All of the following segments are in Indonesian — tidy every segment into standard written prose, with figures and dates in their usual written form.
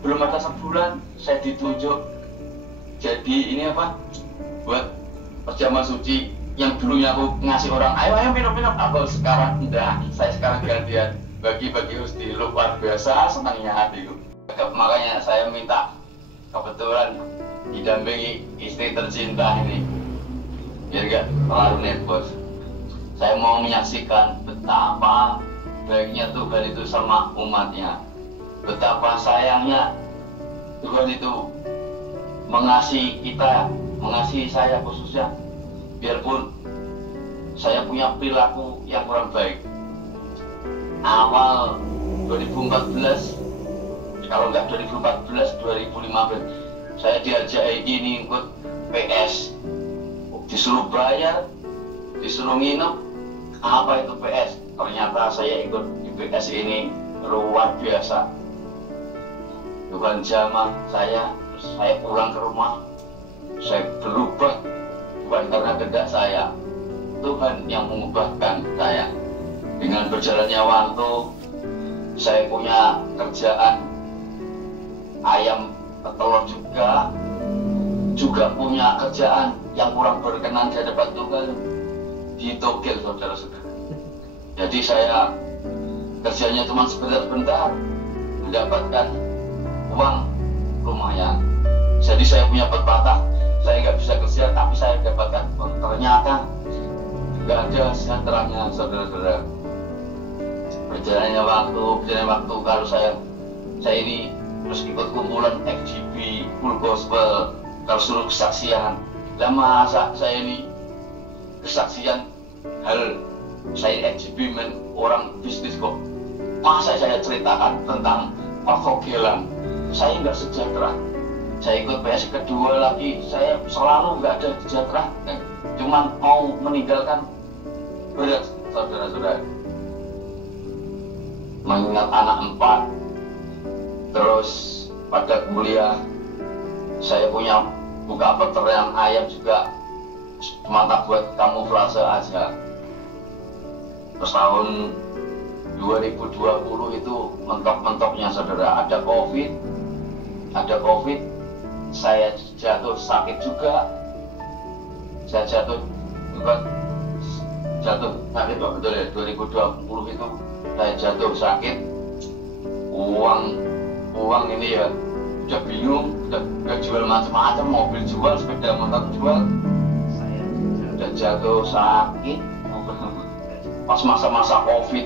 belum ada sebulan saya ditunjuk jadi ini apa buat perjamuan suci yang dulunya aku ngasih orang ayo minum aku sekarang enggak, saya sekarang gantian bagi-bagi Gusti, luar biasa senangnya hatiku. Makanya saya minta kebetulan didampingi istri tercinta ini biar gak terlalu nervous. Saya mau menyaksikan betapa baiknya Tuhan itu sama umatnya, betapa sayangnya Tuhan itu mengasihi kita, mengasihi saya khususnya, biarpun saya punya perilaku yang kurang baik. Awal 2014, kalau nggak 2014, 2015, saya diajak ini ikut PS, disuruh bayar, disuruh nginep. Apa itu PS? Ternyata saya ikut di PS ini luar biasa. Tuhan jamah saya, terus saya pulang ke rumah, saya berubah, bukan karena kehendak saya, Tuhan yang mengubahkan saya. Dengan berjalannya waktu, saya punya kerjaan ayam telur juga punya kerjaan yang kurang berkenan di hadapan Tuhan, ditogel saudara-saudara. Jadi saya kerjanya cuma sebentar-bentar, mendapatkan uang lumayan. Jadi saya punya pepatah, saya nggak bisa kerja tapi saya dapatkan uang. Ternyata nggak ada sejahteranya saudara-saudara. Berjalannya waktu kalau saya ini terus ikut kumpulan FGB, Full Gospel, kalau suruh kesaksian. Lah masa saya ini kesaksian hal saya FGB orang bisnis kok. Masa saya ceritakan tentang perkogelan, saya nggak sejahtera. Saya ikut PS kedua lagi, saya selalu nggak ada sejahtera. Cuma mau meninggalkan berat saudara-saudara. Mengingat anak 4, terus pada kuliah saya punya buka peternakan ayam juga, cuma tak buat kamuflase aja. Terus tahun 2020 itu mentok-mentoknya saudara, ada COVID, saya jatuh sakit juga, jatuh sakit Pak, betul ya, 2020 itu saya jatuh sakit, uang ini ya udah bingung, udah jual macam-macam, mobil jual, sepeda motor jual, saya udah jatuh sakit pas masa-masa COVID,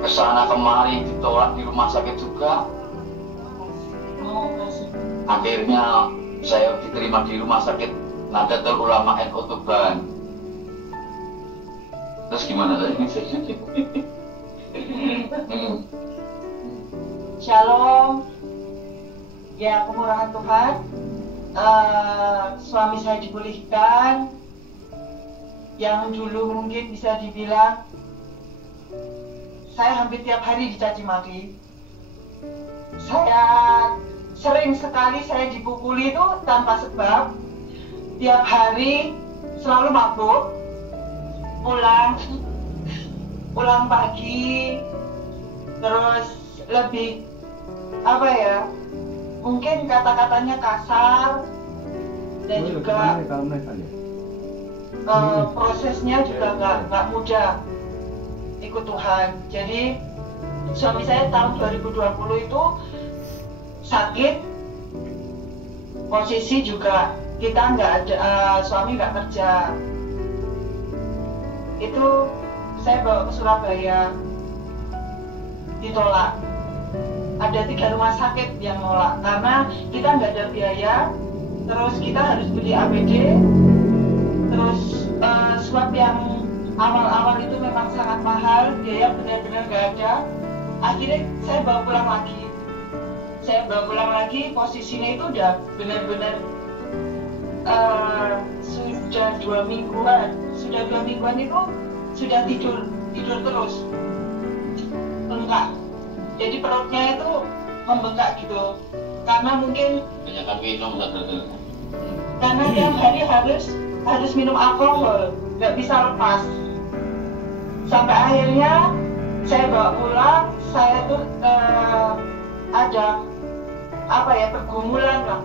kesana kemari ditolak di rumah sakit juga. Akhirnya saya diterima di rumah sakit Nahdlatul Ulama NU Tuban. Terus gimana tadi? Shalom. Ya, kemurahan Tuhan. Suami saya dipulihkan. Yang dulu mungkin bisa dibilang saya hampir tiap hari dicaci maki. Saya sering sekali saya dipukuli itu tanpa sebab. Tiap hari selalu mabuk. Pulang pagi, terus lebih mungkin kata-katanya kasar, dan juga prosesnya juga nggak mudah ikut Tuhan. Jadi suami saya tahun 2020 itu sakit, posisi juga kita nggak ada, suami nggak kerja. Itu saya bawa ke Surabaya, ditolak. Ada 3 rumah sakit yang nolak karena kita nggak ada biaya, terus kita harus beli APD, terus swab yang awal-awal itu memang sangat mahal, biaya benar-benar nggak ada. Akhirnya saya bawa pulang lagi, posisinya itu udah benar-benar sudah 2 mingguan itu sudah tidur terus, bengkak. Jadi perutnya itu membengkak gitu, karena mungkin kebanyakan minum karena tiap hari harus minum alkohol, nggak bisa lepas. Sampai akhirnya saya bawa pulang, saya tuh ada apa ya, pergumulan lah,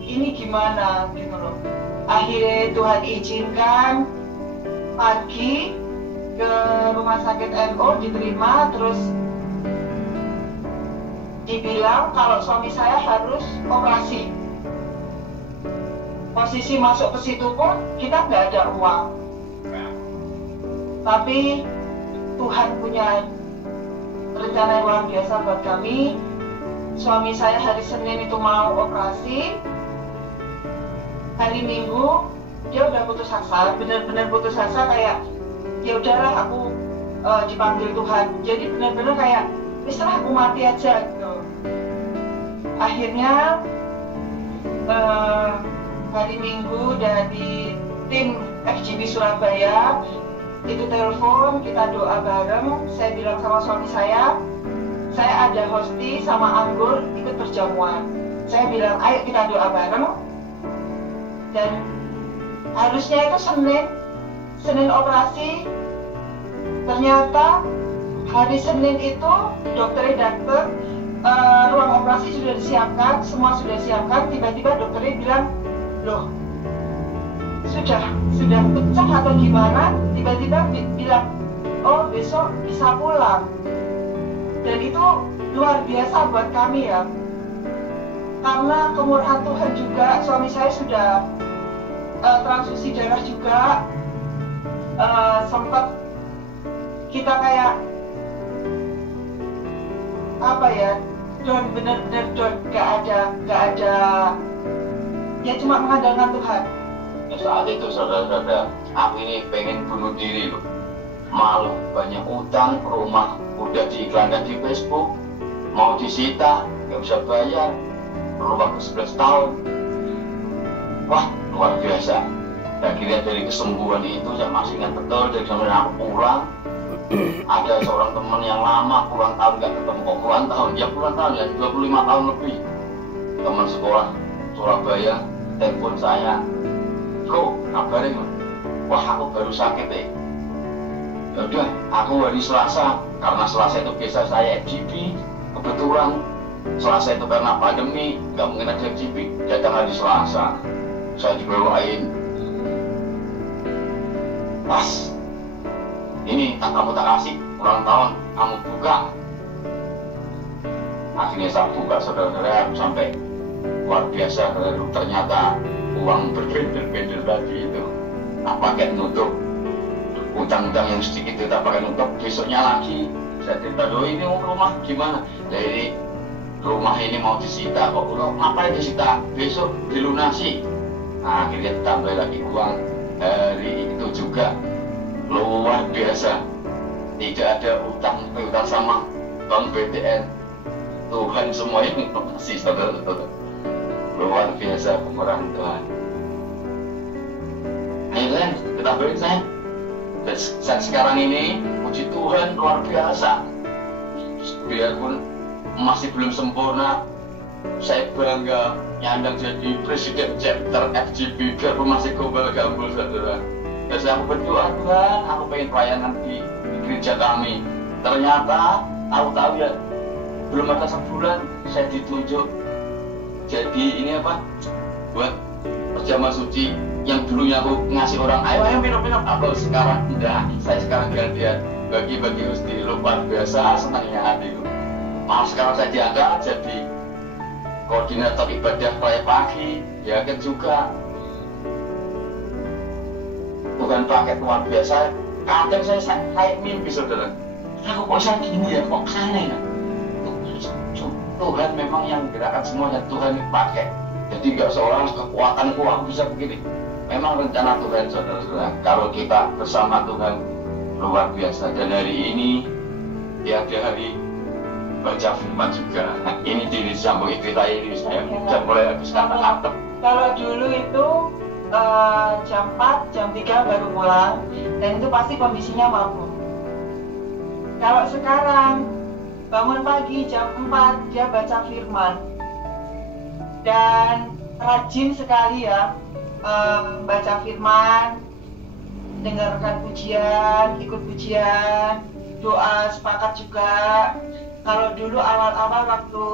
ini gimana gitu loh. Akhirnya Tuhan izinkan pagi ke rumah sakit NO diterima, terus dibilang kalau suami saya harus operasi. Posisi masuk ke situ pun kita nggak ada uang, tapi Tuhan punya rencana yang luar biasa buat kami. Suami saya hari Senin itu mau operasi, hari Minggu dia udah putus asa, benar-benar putus asa, kayak ya udahlah aku dipanggil Tuhan. Jadi benar-benar kayak misalnya aku mati aja gitu. Akhirnya hari Minggu dari tim FGB Surabaya itu telepon, kita doa bareng. Saya bilang sama suami saya ada hosti sama anggur ikut perjamuan. Saya bilang ayo kita doa bareng. Dan harusnya itu Senin operasi. Ternyata hari Senin itu dokternya datang, ruang operasi sudah disiapkan, semua sudah disiapkan. Tiba-tiba dokternya bilang, loh sudah pecah atau gimana? Tiba-tiba bilang, oh besok bisa pulang. Dan itu luar biasa buat kami ya, karena kemurahan Tuhan juga. Suami saya sudah transfusi darah juga, sempat kita kayak apa ya, don, bener-bener don, gak ada ya, cuma mengandalkan Tuhan. Saat itu saudara-saudara, aku ini pengen bunuh diri loh, malu, banyak utang, rumah udah diiklankan di Facebook, mau disita, gak bisa bayar, perlu waktu 11 tahun. Wah, luar biasa. Akhirnya dari kesembuhan itu saya masih ingat betul, dari zaman aku pulang, ada seorang teman yang lama puluhan tahun gak ketemu. Kok puluhan tahun? Ya puluhan tahun ya, 25 tahun lebih. Teman sekolah Surabaya telepon saya, bro, kabarnya? Wah, aku baru sakit ya. Udah, aku hari Selasa, karena Selasa itu biasa saya FGB, kebetulan Selasa itu karena pandemi, nggak mungkin ada FGB, datang hari Selasa, saya dibawain, pas, ini kamu tak kasih, ulang tahun, kamu buka. Akhirnya saya buka, saudara-saudara, sampai luar biasa, ternyata uang berbeda-beda tadi itu, tak pakai nutup. Utang-utang yang sedikit kita pakai nutup, besoknya lagi saya cerita, loh ini rumah gimana? Jadi rumah ini mau disita, kok ngapain disita? Besok dilunasi. Nah, akhirnya ditambah lagi uang hari itu juga, luar biasa. Tidak ada utang sama bank BTN. Tuhan semua ini masih saudara-saudara. Luar biasa kemurahan Tuhan. Ayo kita beri saya. Saat sekarang ini, puji Tuhan luar biasa. Biarpun masih belum sempurna, saya bangga nyandang jadi presiden chapter FGB, biarpun masih gombal-gambul, saudara. Dan saya berdoa, Tuhan, aku pengen pelayanan di gereja kami. Ternyata, tahu-tahu ya, belum ada sebulan saya ditunjuk jadi ini apa, buat perjamuan suci. Yang dulunya aku ngasih orang, ayo minum-minum, aku sekarang tidak, saya sekarang gantian bagi-bagi usti. Luar biasa senangnya hatiku. Maaf, sekarang saya diangkat jadi koordinator ibadah raya pagi, ya kan juga. Bukan paket luar biasa, kadang saya kayak mimpi, saudara. Aku kok saya gini ya, kok aneh ya. Tuhan memang yang gerakan semuanya, Tuhan pakai. Jadi nggak seorang kekuatanku aku bisa begini. Memang rencana Tuhan, saudara-saudara. Kalau kita bersama Tuhan, luar biasa. Dan hari ini, ya ada hari baca firman juga. Ini diri sambung kita ini, saya sudah mulai habis kata-kata. Kalau dulu itu jam 4, jam 3 baru pulang, dan itu pasti kondisinya mabuk. Kalau sekarang, bangun pagi jam 4, dia baca firman. Dan rajin sekali ya, baca firman, dengarkan pujian, ikut pujian, doa sepakat juga. Kalau dulu awal-awal waktu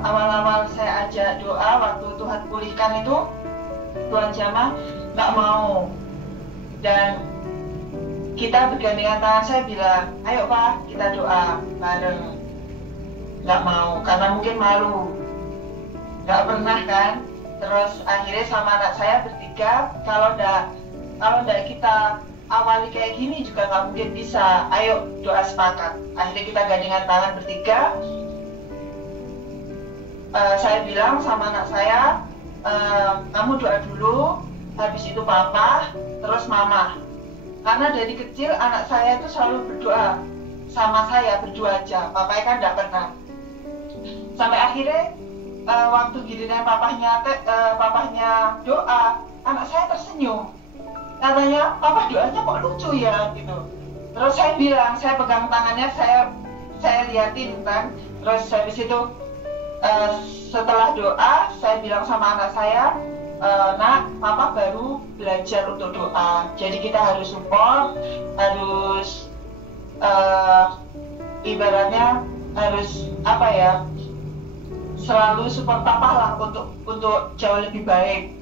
awal-awal saya ajak doa waktu Tuhan pulihkan itu, Tuhan jamah nggak mau, dan kita bergandengan tangan. Saya bilang, ayo Pak kita doa bareng, nggak mau karena mungkin malu, nggak pernah kan. Terus akhirnya sama anak saya bertiga, kalau nggak kita awali kayak gini juga nggak mungkin bisa, ayo doa sepakat. Akhirnya kita gandengan tangan bertiga. Saya bilang sama anak saya, kamu doa dulu, habis itu papa, terus mama. Karena dari kecil anak saya itu selalu berdoa sama saya, berdua aja, papanya kan nggak pernah. Sampai akhirnya waktu giliran papahnya doa, anak saya tersenyum. Katanya, papa doanya kok lucu ya gitu. Terus saya bilang, saya pegang tangannya, saya liatin kan. Terus habis itu setelah doa, saya bilang sama anak saya, nak, papa baru belajar untuk doa. Jadi kita harus support, harus ibaratnya harus apa ya, selalu support papa lah untuk jauh lebih baik.